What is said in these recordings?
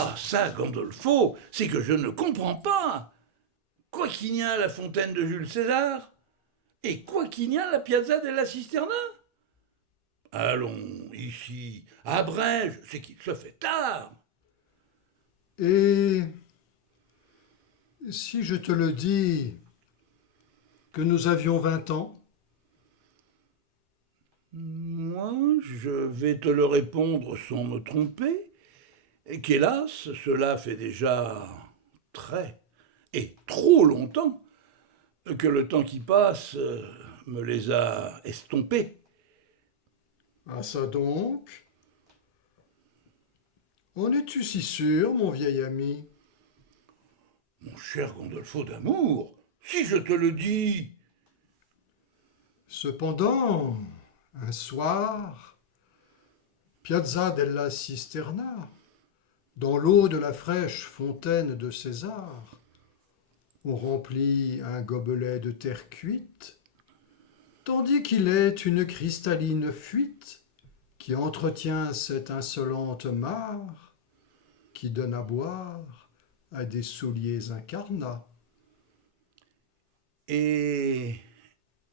Ah ça, Gandolfo, c'est que je ne comprends pas. Quoi qu'il n'y a la fontaine de Jules César, et quoi qu'il n'y a la Piazza della Cisterna. Allons, ici, à Brège, c'est qu'il se fait tard. Et si je te le dis que nous avions 20 ans, Moi, je vais te le répondre sans me tromper, et qu'hélas, cela fait déjà très et trop longtemps que le temps qui passe me les a estompés. ah ça donc, en es-tu si sûr, mon vieil ami? Mon cher Gandolfo d'amour, si je te le dis. Cependant, un soir, Piazza della Cisterna, dans l'eau de la fraîche fontaine de César, on remplit un gobelet de terre cuite, tandis qu'il est une cristalline fuite qui entretient cette insolente mare, qui donne à boire à des souliers incarnats. Et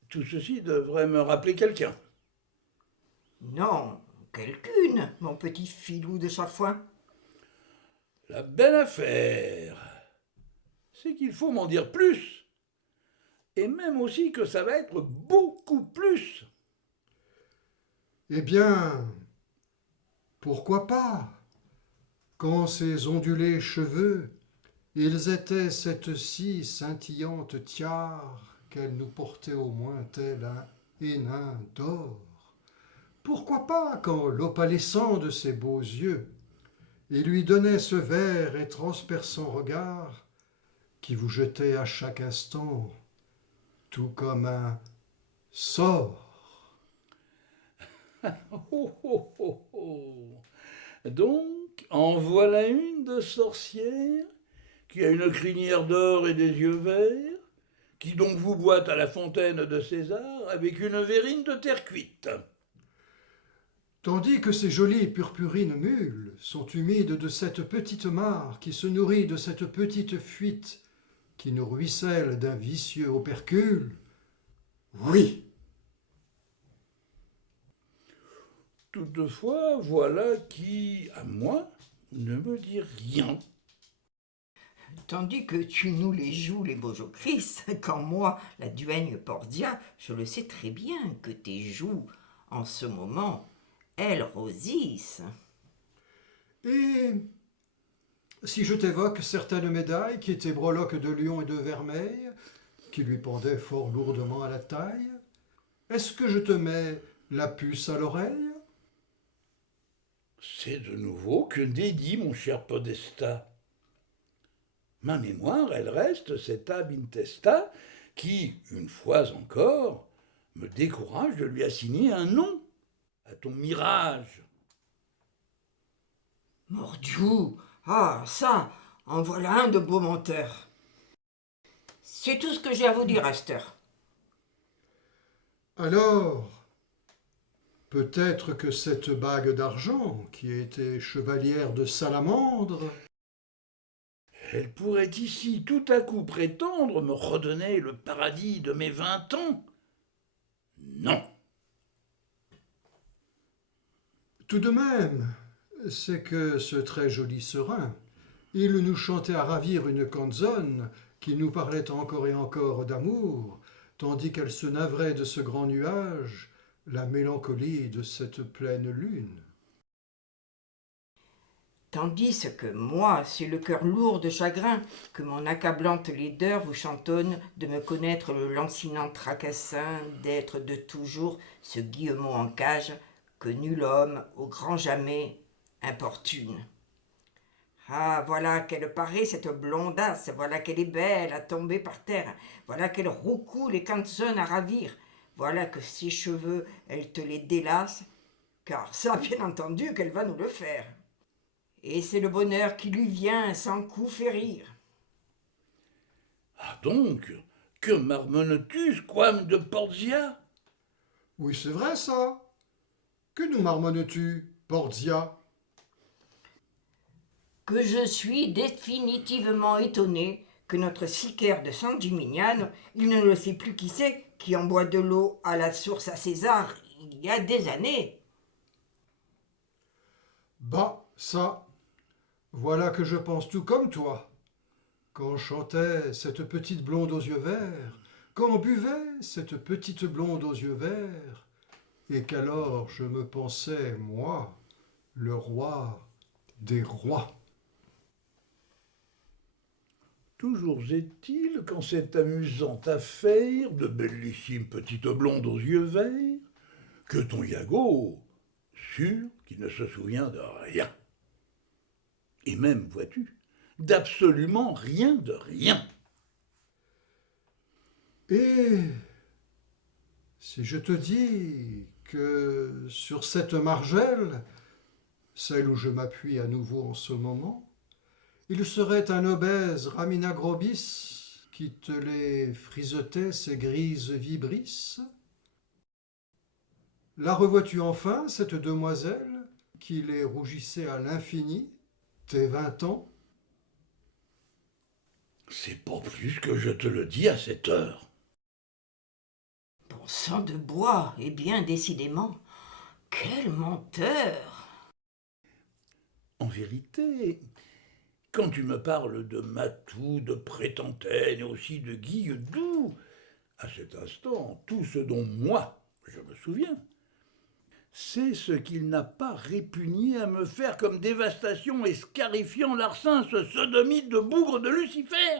tout ceci devrait me rappeler quelqu'un. Non, quelqu'une, mon petit filou de Safoin. La belle affaire, c'est qu'il faut m'en dire plus. Et même aussi que ça va être beaucoup plus. Eh bien, pourquoi pas, quand ces ondulés cheveux, ils étaient cette si scintillante tiare qu'elle nous portait au moins tel un hénin d'or. Pourquoi pas, quand l'opalescent de ses beaux yeux, il lui donnait ce vert et transperçant regard qui vous jetait à chaque instant, tout comme un sort. Oh, oh, oh, oh. Donc, en voilà une de sorcière qui a une crinière d'or et des yeux verts, qui donc vous boite à la fontaine de César avec une verrine de terre cuite. Tandis que ces jolies purpurines mules sont humides de cette petite mare qui se nourrit de cette petite fuite qui nous ruisselle d'un vicieux opercule. Oui, Toutefois, voilà qui, à moi, ne me dit rien. Tandis que tu nous les joues, les beaux Christ, quand moi, la duègne Pordia, je le sais très bien que tes joues, en ce moment, elles rosissent. et si je t'évoque certaines médailles qui étaient breloques de lion et de vermeil, qui lui pendaient fort lourdement à la taille, est-ce que je te mets la puce à l'oreille? C'est de nouveau que dédit mon cher Podesta. Ma mémoire, elle reste cet ab intesta qui, une fois encore, me décourage de lui assigner un nom à ton mirage. Mordiou, ah ça, en voilà un de beau menteur. C'est tout ce que j'ai à vous dire, Esther. Alors, peut-être que cette bague d'argent, qui était chevalière de salamandre, Elle pourrait ici tout à coup prétendre me redonner le paradis de mes 20 ans. Non. tout de même, c'est que ce très joli serin, il nous chantait à ravir une canzone qui nous parlait encore et encore d'amour, tandis qu'elle se navrait de ce grand nuage, la mélancolie de cette pleine lune. Tandis que moi, c'est le cœur lourd de chagrin que mon accablante laideur vous chantonne de me connaître le lancinant tracassin, d'être de toujours ce guillemot en cage que nul homme, au grand jamais, importune. Ah, voilà qu'elle paraît, cette blondasse, voilà qu'elle est belle à tomber par terre, voilà qu'elle roucoule et canzonne à ravir, voilà que ses cheveux, elle te les délace, car ça, bien entendu, qu'elle va nous le faire. Et c'est le bonheur qui lui vient sans coup férir. Ah donc, que marmonnes-tu, squame de Portia? Oui, c'est vrai ça. Que nous marmonnes-tu, Portia? que je suis définitivement étonné que notre sicaire de San Gimignano, il ne le sait plus qui c'est, qui envoie de l'eau à la source à César il y a des années. Bah, ça, voilà que je pense tout comme toi. Quand chantait cette petite blonde aux yeux verts, quand buvait cette petite blonde aux yeux verts, et qu'alors je me pensais, moi, le roi des rois. Toujours est-il qu'en cette amusante affaire de bellissime petite blonde aux yeux verts, que ton Iago, sûr qu'il ne se souvient de rien. Et même, vois-tu, d'absolument rien de rien. Et si je te dis que sur cette margelle, celle où je m'appuie à nouveau en ce moment, il serait un obèse Ramina Grobis qui te les frisotait ses grises vibrisses. La revois-tu enfin, cette demoiselle, qui les rougissait à l'infini, tes 20 ans? C'est pas plus que je te le dis à cette heure. Bon sang de bois, et bien décidément, quel menteur! En vérité, quand tu me parles de Matou, de Prétentaine et aussi de Guilledou, à cet instant, tout ce dont moi je me souviens, c'est ce qu'il n'a pas répugné à me faire comme dévastation et scarifiant larcin, ce sodomite de bougre de Lucifer.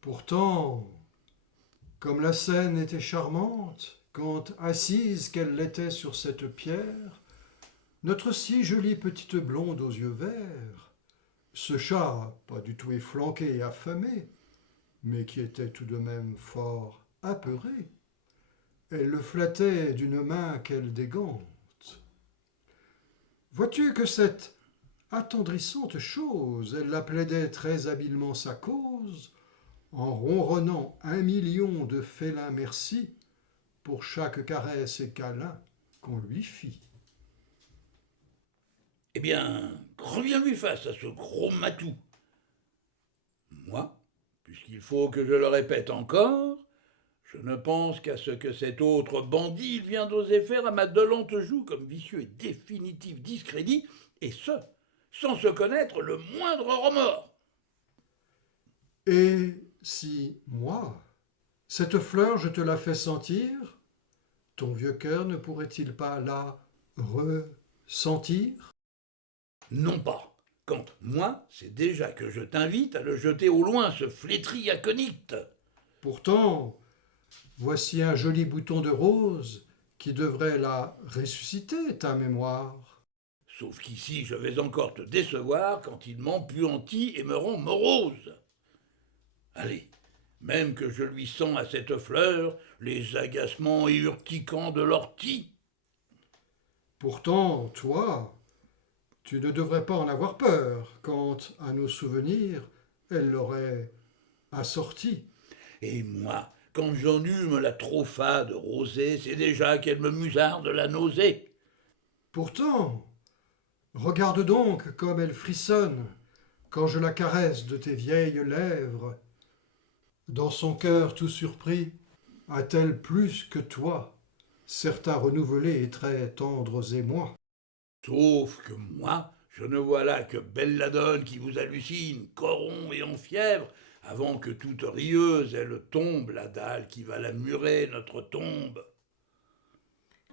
Pourtant, comme la scène était charmante, quand assise qu'elle l'était sur cette pierre, notre si jolie petite blonde aux yeux verts, ce chat pas du tout efflanqué et affamé, mais qui était tout de même fort apeuré, elle le flattait d'une main qu'elle dégante. Vois-tu que cette attendrissante chose, elle la plaidait très habilement sa cause, en ronronnant 1 million de félins merci pour chaque caresse et câlin qu'on lui fit. Eh bien, reviens-lui face à ce gros Matou. Moi, puisqu'il faut que je le répète encore, je ne pense qu'à ce que cet autre bandit vient d'oser faire à ma dolente joue comme vicieux et définitif discrédit, et ce, sans se connaître le moindre remords. Et si, moi, cette fleur je te la fais sentir, ton vieux cœur ne pourrait-il pas la ressentir? Non pas, quand moi, c'est déjà que je t'invite à le jeter au loin, ce flétri aconite. Pourtant, voici un joli bouton de rose qui devrait la ressusciter, ta mémoire. Sauf qu'ici, je vais encore te décevoir quand il m'empuantit et me rend morose. Allez, même que je lui sens à cette fleur les agacements et urticants de l'ortie. Pourtant, toi, tu ne devrais pas en avoir peur quand, à nos souvenirs, elle l'aurait assorti. Et moi, quand j'enhume la trop fade rosée, c'est déjà qu'elle me musarde la nausée. Pourtant, regarde donc comme elle frissonne quand je la caresse de tes vieilles lèvres. Dans son cœur tout surpris, a-t-elle plus que toi certains renouvelés et très tendres émois? Sauf que moi, je ne vois là que belladone qui vous hallucine, corrompt et en fièvre, avant que toute rieuse elle tombe, la dalle qui va la murer, notre tombe.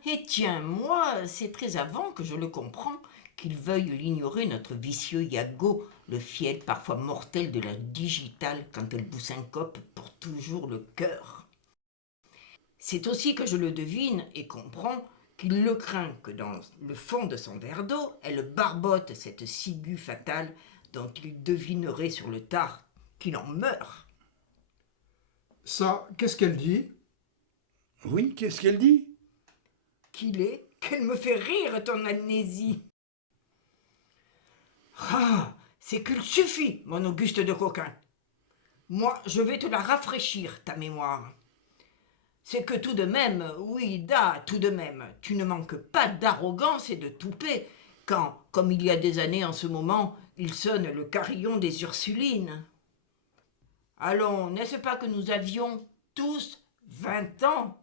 Et tiens, moi, c'est très avant que je le comprends qu'il veuille l'ignorer, notre vicieux Iago, le fiel parfois mortel de la digitale quand elle vous syncope pour toujours le cœur. C'est aussi que je le devine et comprends qu'il le craint que dans le fond de son verre d'eau, elle barbote cette ciguë fatale dont il devinerait sur le tard qu'il en meurt. Ça, qu'est-ce qu'elle dit? Oui, qu'est-ce qu'elle dit? Qu'elle me fait rire, ton amnésie. Ah, c'est qu'il suffit, mon Auguste de Coquin. Moi, je vais te la rafraîchir, ta mémoire. C'est que tout de même, oui, tout de même, tu ne manques pas d'arrogance et de toupet, quand, comme il y a des années en ce moment, Il sonne le carillon des Ursulines. Allons, n'est-ce pas que nous avions tous 20 ans?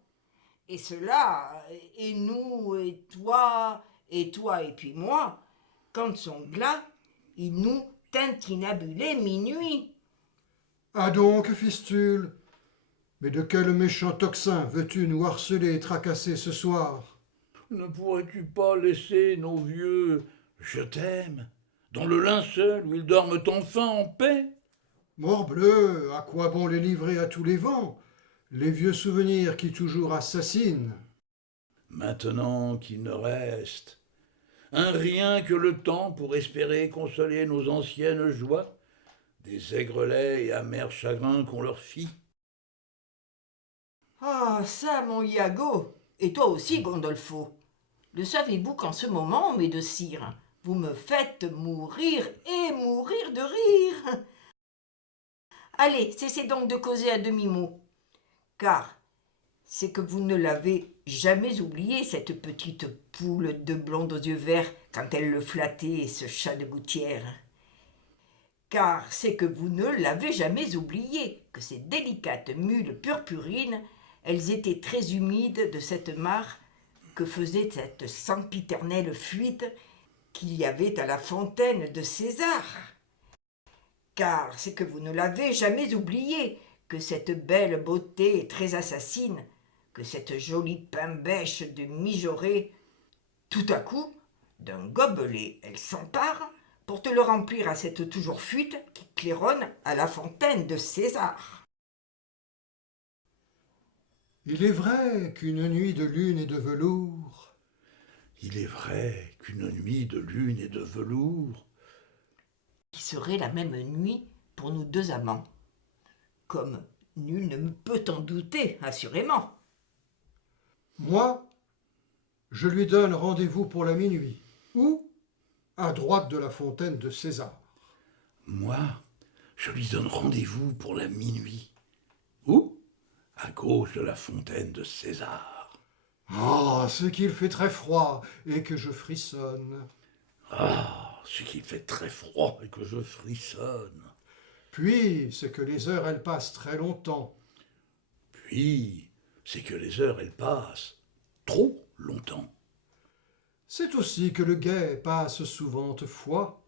Et cela, et nous, et toi, et puis moi, quand son glas, il nous tintinabulait minuit. Ah donc, fistule, mais de quel méchant tocsin veux-tu nous harceler et tracasser ce soir? Ne pourrais-tu pas laisser nos vieux « je t'aime » dans le linceul où ils dorment enfin en paix? Morbleu, à quoi bon les livrer à tous les vents, les vieux souvenirs qui toujours assassinent? Maintenant qu'il ne reste un rien que le temps pour espérer consoler nos anciennes joies, des aigrelets et amers chagrins qu'on leur fit. Ah, ça, mon Iago, et toi aussi, Gondolfo. Le savez-vous qu'en ce moment, mes deux sires, vous me faites mourir et mourir de rire? Allez, cessez donc de causer à demi-mot, car c'est que vous ne l'avez jamais oublié, cette petite poule de blonde aux yeux verts, quand elle le flattait, ce chat de gouttière. Car c'est que vous ne l'avez jamais oublié, que ces délicates mules purpurines, elles étaient très humides de cette mare que faisait cette sempiternelle fuite qu'il y avait à la fontaine de César. Car c'est que vous ne l'avez jamais oublié, que cette belle beauté très assassine, que cette jolie pain-bêche de mijaurée, tout à coup, d'un gobelet, elle s'empare pour te le remplir à cette toujours fuite qui claironne à la fontaine de César. Il est vrai qu'une nuit de lune et de velours. Il est vrai qu'une nuit de lune et de velours, Qui serait la même nuit pour nous deux amants, comme nul ne peut en douter, assurément. Moi, je lui donne rendez-vous pour la minuit, ou à droite de la fontaine de César. moi, je lui donne rendez-vous pour la minuit. Ou à gauche de la fontaine de César. Ah, ce qu'il fait très froid et que je frissonne. Ah, ce qu'il fait très froid et que je frissonne. Puis, c'est que les heures, elles passent très longtemps. Puis, c'est que les heures, elles passent trop longtemps. C'est aussi que le guet passe souvent fois.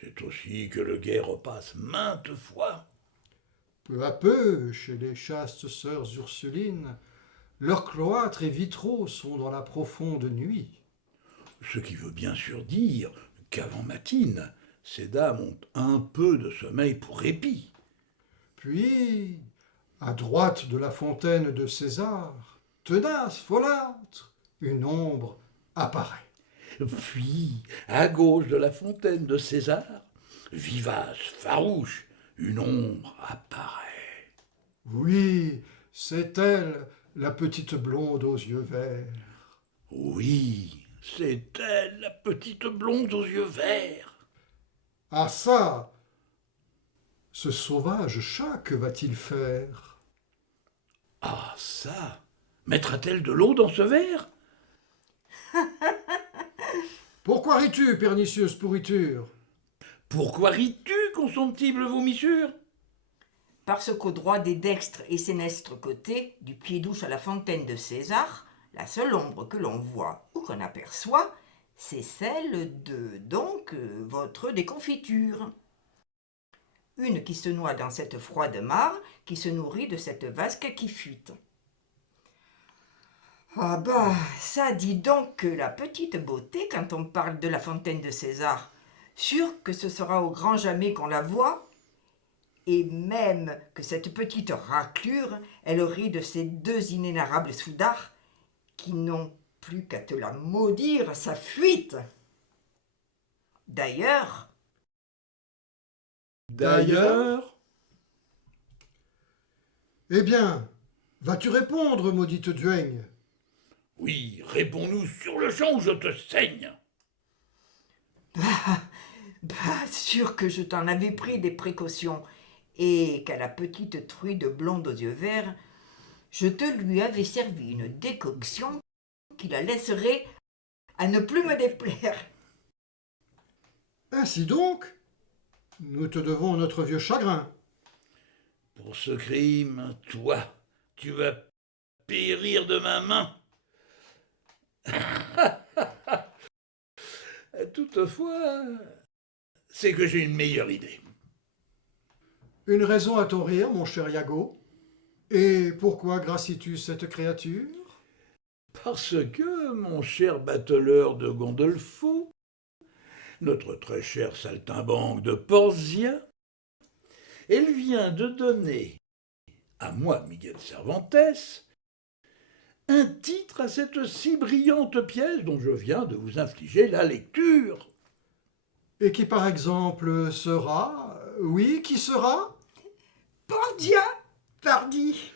C'est aussi que le guet repasse maintes fois. Peu à peu, chez les chastes sœurs Ursulines, leurs cloîtres et vitraux sont dans la profonde nuit. Ce qui veut bien sûr dire qu'avant matine, ces dames ont un peu de sommeil pour répit. Puis, à droite de la fontaine de César, tenace, folâtre, une ombre apparaît. Puis, à gauche de la fontaine de César, vivace, farouche, une ombre apparaît. Oui, c'est elle, la petite blonde aux yeux verts. Oui, c'est elle, la petite blonde aux yeux verts. Ah ça, ce sauvage chat, que va-t-il faire? Ah ça, mettra-t-elle de l'eau dans ce verre? Pourquoi ris-tu, pernicieuse pourriture? Pourquoi ris-tu, consomptible vomissure? Parce qu'au droit des dextres et sénestres côtés, du pied-douche à la fontaine de César, la seule ombre que l'on voit ou qu'on aperçoit, c'est celle de, donc, votre déconfiture. Une qui se noie dans cette froide mare, qui se nourrit de cette vasque qui fuite. Ah bah, ça dit donc que la petite beauté, quand on parle de la fontaine de César, sûr que ce sera au grand jamais qu'on la voit, et même que cette petite raclure, elle rit de ces deux inénarrables soudards qui n'ont plus qu'à te la maudire, sa fuite. D'ailleurs, Eh bien, vas-tu répondre, maudite duègne? Oui, réponds-nous sur le champ ou je te saigne. sûr que je t'en avais pris des précautions, et qu'à la petite truie de blonde aux yeux verts, je te lui avais servi une décoction qui la laisserait à ne plus me déplaire. Est-ce Ainsi donc, nous te devons notre vieux chagrin. Pour ce crime, toi, tu vas périr de ma main. Toutefois, c'est que j'ai une meilleure idée. Une raison à ton rire, mon cher Iago. Et pourquoi gracies-tu cette créature? Parce que, mon cher bateleur de Gondolfo, notre très cher saltimbanque de Portia, elle vient de donner à moi, Miguel Cervantes, un titre à cette si brillante pièce dont je viens de vous infliger la lecture. Et qui par exemple sera... Oui, qui sera? Portia, pardi.